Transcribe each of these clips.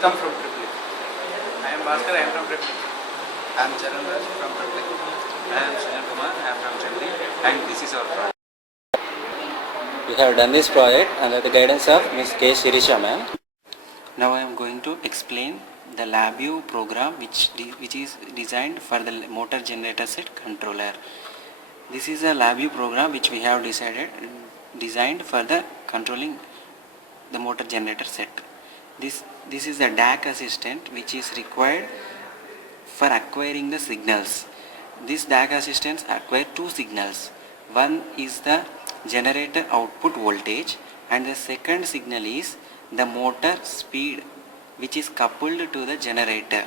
come from Tripoli. I am Bhaskar, I am from Tripoli. I am Charan Raj from Tripoli. I am Sunil Kumar, I am from Tripoli, and this is our project. We have done this project under the guidance of Ms. K. Shirisha ma'am. Now I am going to explain the LabVIEW program which is designed for the motor generator set controller. This is a LabVIEW program which we have designed for the controlling the motor generator set. This is a DAC assistant which is required for acquiring the signals. This DAC assistants acquire two signals. One is the generator output voltage and the second signal is the motor speed which is coupled to the generator.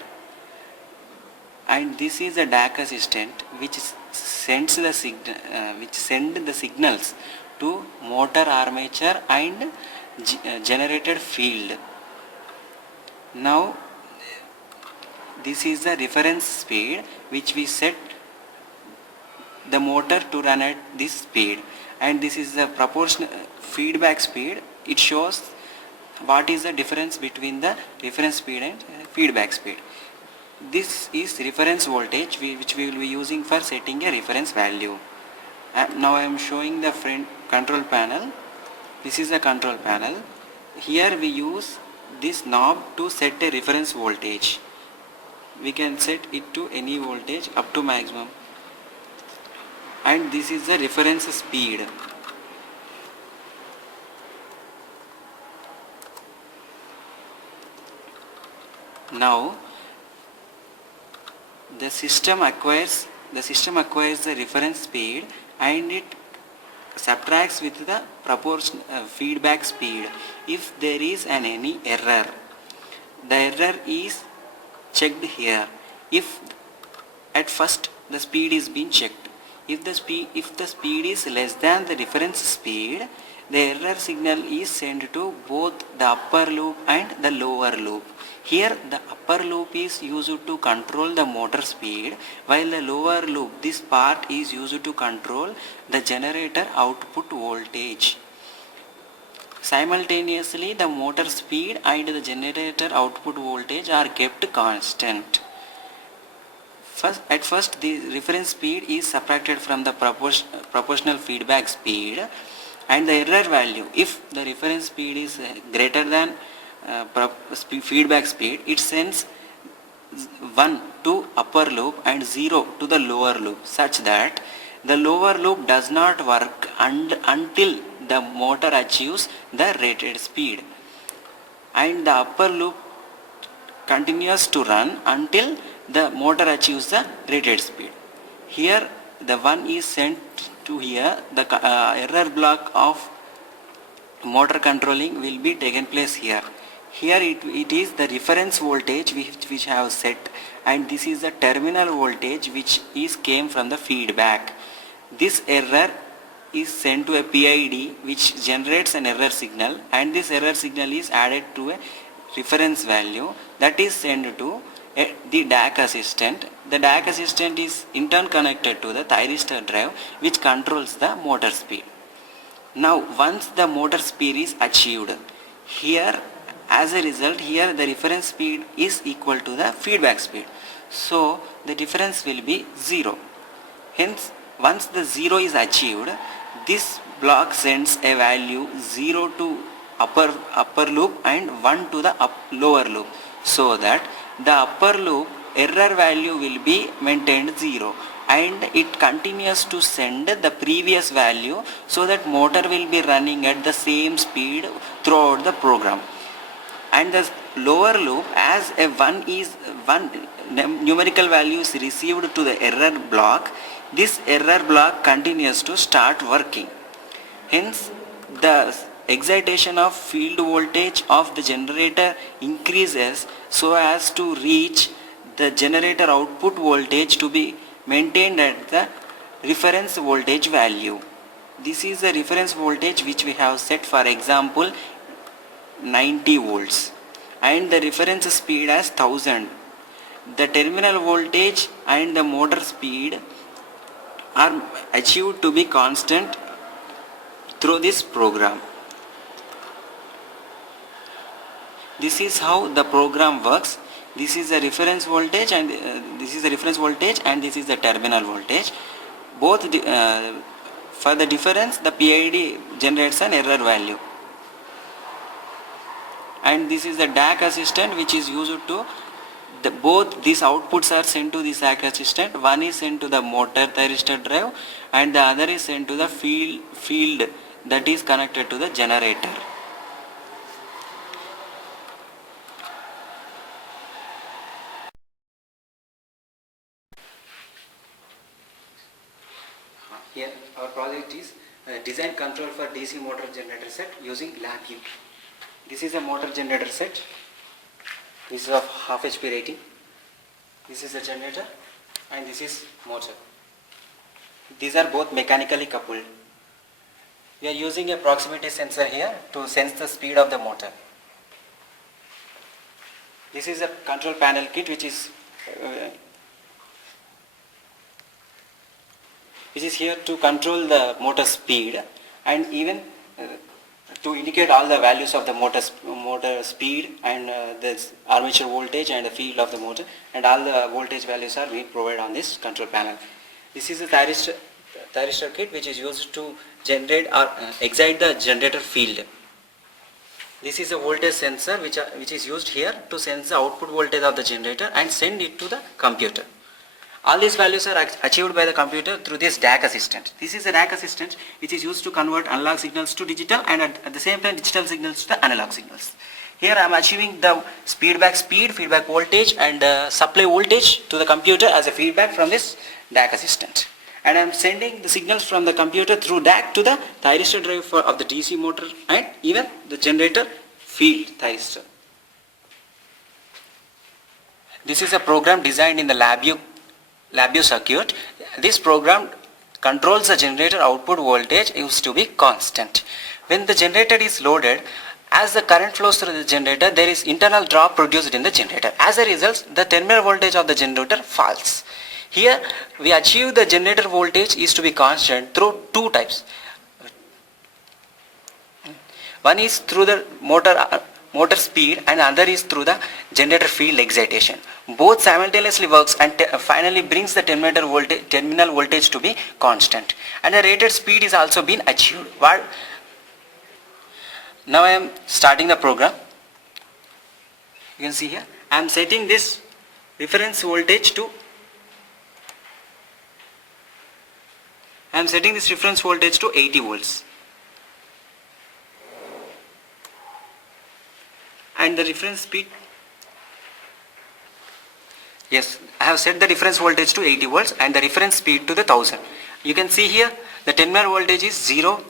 And this is a DAC assistant which sends the signals to motor armature and generated field. Now this is the reference speed which we set the motor to run at this speed, and this is the proportional feedback speed. It shows what is the difference between the reference speed and feedback speed. This is reference voltage which we will be using for setting a reference value. Now I am showing the front control panel. This is the control panel. Here we use this knob to set a reference voltage. We can set it to any voltage up to maximum. And this is the reference speed. Now the system acquires the reference speed and it subtracts with the proportion feedback speed. If there is any error, the error is checked here. If at first the speed is being checked, if the speed is less than the reference speed, the error signal is sent to both the upper loop and the lower loop. Here the upper loop is used to control the motor speed, while the lower loop, this part, is used to control the generator output voltage. Simultaneously, the motor speed and the generator output voltage are kept constant. At first the reference speed is subtracted from the proportional feedback speed, and the error value, if the reference speed is greater than feedback speed, it sends 1 to upper loop and 0 to the lower loop, such that the lower loop does not work until the motor achieves the rated speed, and the upper loop continues to run until the motor achieves the rated speed. Here the 1 is sent to here. The error block of motor controlling will be taken place here. Here it is the reference voltage which I have set, and this is the terminal voltage which is came from the feedback. This error is sent to a PID which generates an error signal, and this error signal is added to a reference value that is sent to the DAC assistant. The DAC assistant is in turn connected to the thyristor drive which controls the motor speed. Now once the motor speed is achieved, here as a result, here the reference speed is equal to the feedback speed, so the difference will be 0. Hence once the 0 is achieved, this block sends a value 0 to upper loop and 1 to the lower loop, so that the upper loop error value will be maintained 0, and it continues to send the previous value, so that motor will be running at the same speed throughout the program. And the lower loop, as a 1 numerical value is received to the error block, this error block continues to start working. Hence the excitation of field voltage of the generator increases so as to reach the generator output voltage to be maintained at the reference voltage value. This is the reference voltage which we have set, for example 90 volts, and the reference speed as 1000. The terminal voltage and the motor speed are achieved to be constant through this program. This is how the program works. This is the reference voltage and this is the reference voltage and this is the terminal voltage. Both for the difference, the PID generates an error value. And this is the DAC assistant which is used to both these outputs are sent to this DAC assistant. One is sent to the motor thyristor drive and the other is sent to the field that is connected to the generator. Here our project is design control for DC motor generator set using LabVIEW. This is a motor generator set. This is of half HP rating. This is the generator and this is motor. These are both mechanically coupled. We are using a proximity sensor here to sense the speed of the motor. This is a control panel kit which is here to control the motor speed and even to indicate all the values of the motor speed and the armature voltage and the field of the motor, and all the voltage values are being provided on this control panel. This is a thyristor kit which is used to generate or excite the generator field. This is a voltage sensor which is used here to sense the output voltage of the generator and send it to the computer. All these values are achieved by the computer through this DAC assistant. This is a DAC assistant which is used to convert analog signals to digital and at the same time digital signals to the analog signals. Here I am achieving the feedback voltage and supply voltage to the computer as a feedback from this DAC assistant. And I am sending the signals from the computer through DAC to the thyristor drive of the DC motor and even the generator field thyristor. This is a program designed in the LabVIEW circuit. This program controls the generator output voltage used to be constant. When the generator is loaded, as the current flows through the generator, there is internal drop produced in the generator. As a result, the terminal voltage of the generator falls. Here we achieve the generator voltage is to be constant through two types. One is through the motor speed and other is through the generator field excitation. Both simultaneously works and finally brings the terminal voltage to be constant, and the rated speed is also been achieved. Now I am starting the program. You can see here I am setting this reference voltage to 80 volts. And the reference speed, yes, I have set the reference voltage to 80 volts and the reference speed to the 1000. You can see here the terminal voltage is 0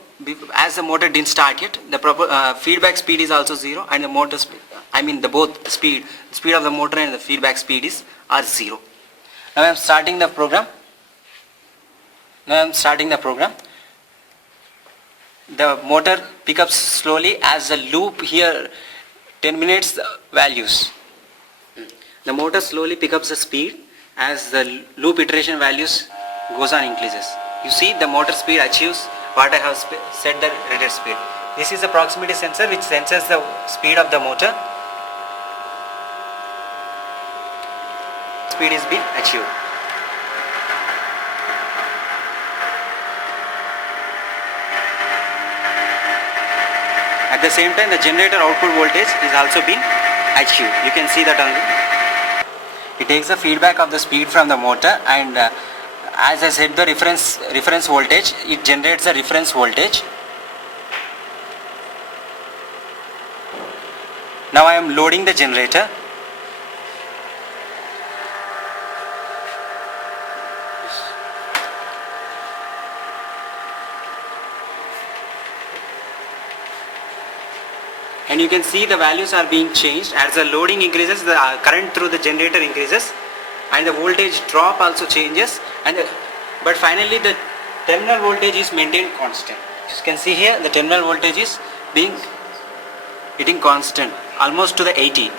as the motor didn't start yet. The proper feedback speed is also 0 and the motor speed, the speed of the motor and the feedback speed are 0. Now I am starting the program. The motor picks up slowly as the loop here terminates the values. The motor slowly picks up the speed as the loop iteration values goes on increases. You see the motor speed achieves what I have set the rated speed. This is the proximity sensor which senses the speed of the motor. Speed is being achieved. At the same time, the generator output voltage is also being achieved. You can see that only. It takes the feedback of the speed from the motor and as I said the reference voltage, it generates the reference voltage. Now I am loading the generator. And you can see the values are being changed. As the loading increases, the current through the generator increases and the voltage drop also changes, but finally the terminal voltage is maintained constant. You can see here the terminal voltage is being hitting constant almost to the 80.